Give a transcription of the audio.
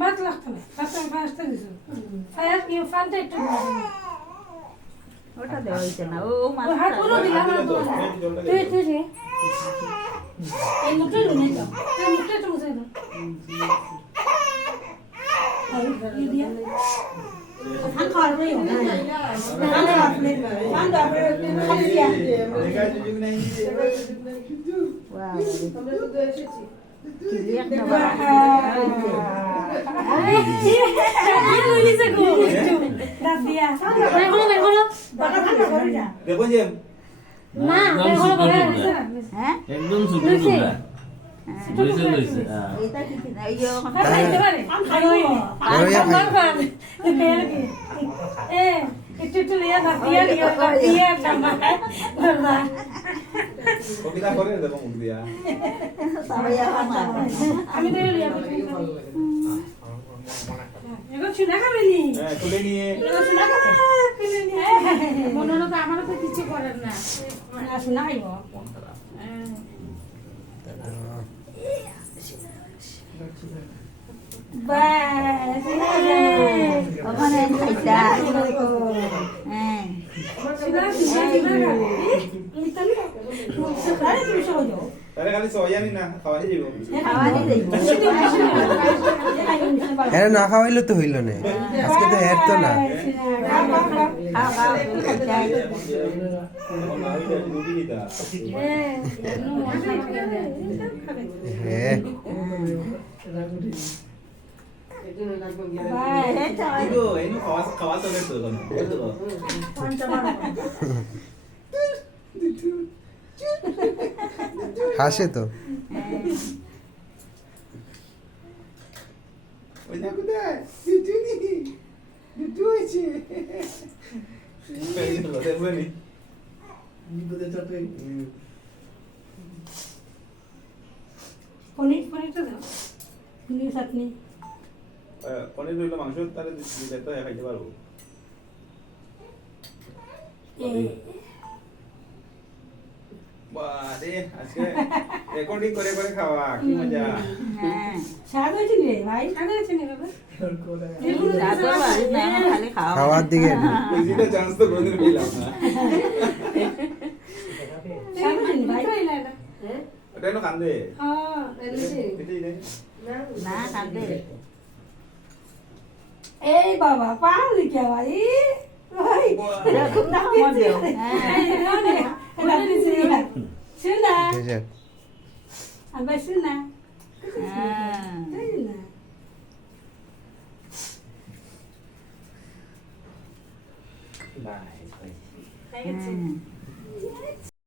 ভাত লাগতো না, ভাত দিছো ফানটা একটু ওটা দেওয়া হয়েছে না, ও হাত পুরো দিলাম না তুই রে এই মুঠে নেই তো এই মুঠে তো মুছে দাও খান খাওয়ার পরে আপনি খালি দিয়া আমরা তো এসেছি একদম ছোট কবিতা করে দেবো মুখ দিয়া আমি তো এগো চুনা খাবেনি খুলে নিয়ে মনে হলো তো আমারও তো কিছু করার না শোনা খাইব তারে খালি সয়ানি না খাওয়াই দিব হ্যাঁ না খাওয়াইলে তো হইল না আজকে তো এর তো না হ্যাঁ খাওয়া চলে তো হাসে তো পনিরটা দাও পনির চাটনি পনির হইলো মাংস তাহলে দিতে তো খাইতে পারবো বারে আজকে রেকর্ডিং করে করে খাওয়া কি মজা স্বাদ হয়েছে রে ভাই স্বাদ হয়েছে রে বাবা খাওয়ার দিকে বুঝিতে চান্স তো কোনদিন পেলাম না স্বাদ হয়েছে ভাই এটা নো কান্দে হ্যাঁ না কাঁদে এই বাবা পানি কে ভাই ভাই এরকম না আমার দেও শুনা বুঝে আবার শুনা বাই ঠিক আছে